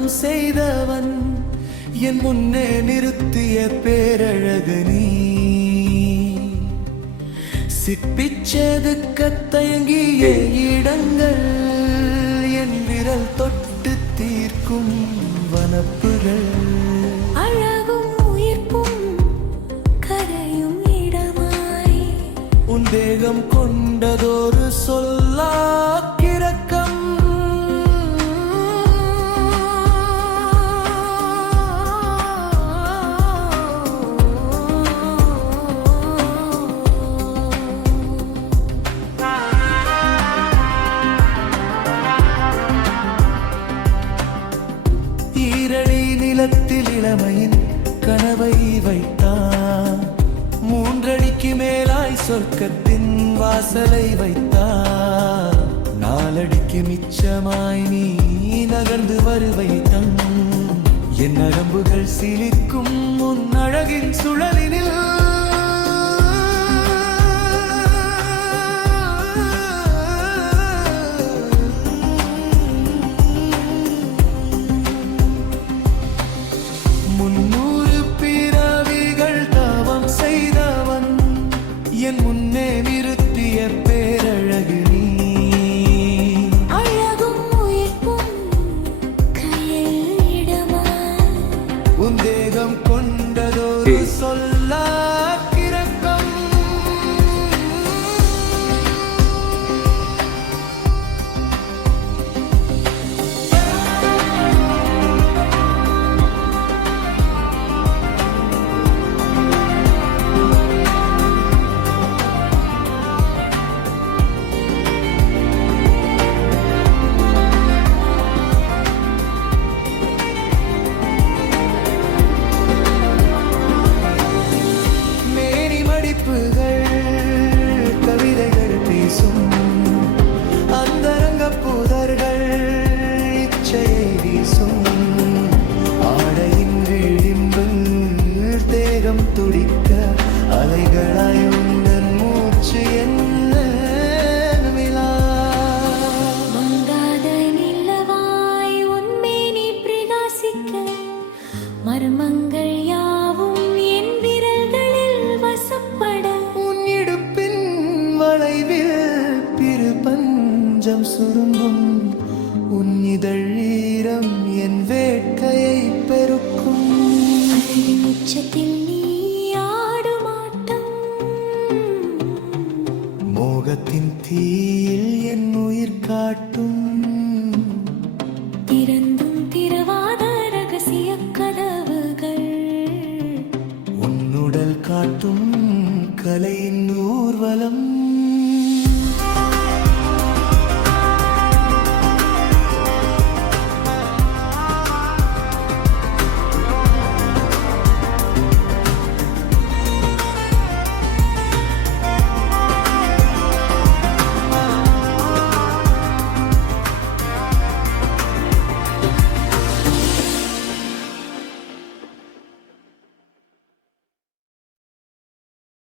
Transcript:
தவம் செய்தவன் என் முன்னே நிறுத்திய பேரழகு நீ. சிற்பிச்செதுக்க தயங்கிய இடங்கள் என் விரல் தொட்டு தீர்க்கும் வனப்புகள். அழகும் உயிர்ப்பும் கரையும் இடமாய் உன் தேகம் கொண்டதொரு சொல்லாக்கிறக்கம். ஈரடி நிலத்தில் இளமையின் கனவை வைத்தான். 3 அடிக்கு மேலாய் சொர்க்கத்தின் வாசலை வைத்தார். 4 அடிக்கு மிச்சமாய் நீ நகர்ந்து வருவை தன். என் நரம்புகள் சிலிர்க்கும் உன் அழகின் சுழலினில். என் முன்னே நிறுத்திய பேரழகு நீ. அழகும் உயிர்ப்பும் கையில் இடமாய் உன் தேகம் கொண்டதொரு சொல்லாக்கிறக்கம். கவிதைகள் பேசும் அந்தரங்க புதர்கள் இச்சையை வீசும். ஆடையின் விளிம்பில் தேகம் துடிக்க அலைகளாய் உந்தன் மூச்சு என்ன விழா. மங்காத நிலவாய் உன்மேனி பிரகாசிக்க மர்மங்கள் யாவும் என் விரல்களில் வசப்பட. உன் இடுப்பின் வளைவில் பிறு பஞ்சம் சுருங்கும். உன் இதழீரம் என் வேட்கையை பெருக்கும். அழகின் உச்சத்தில் நீ ஆடும் ஆட்டம் மோகத்தின் தீயில் என் உயிர் காட்டும். திறந்தும் திறவாத ரகசிய கதவுகள் உன்னுடல் காட்டும் கலையின்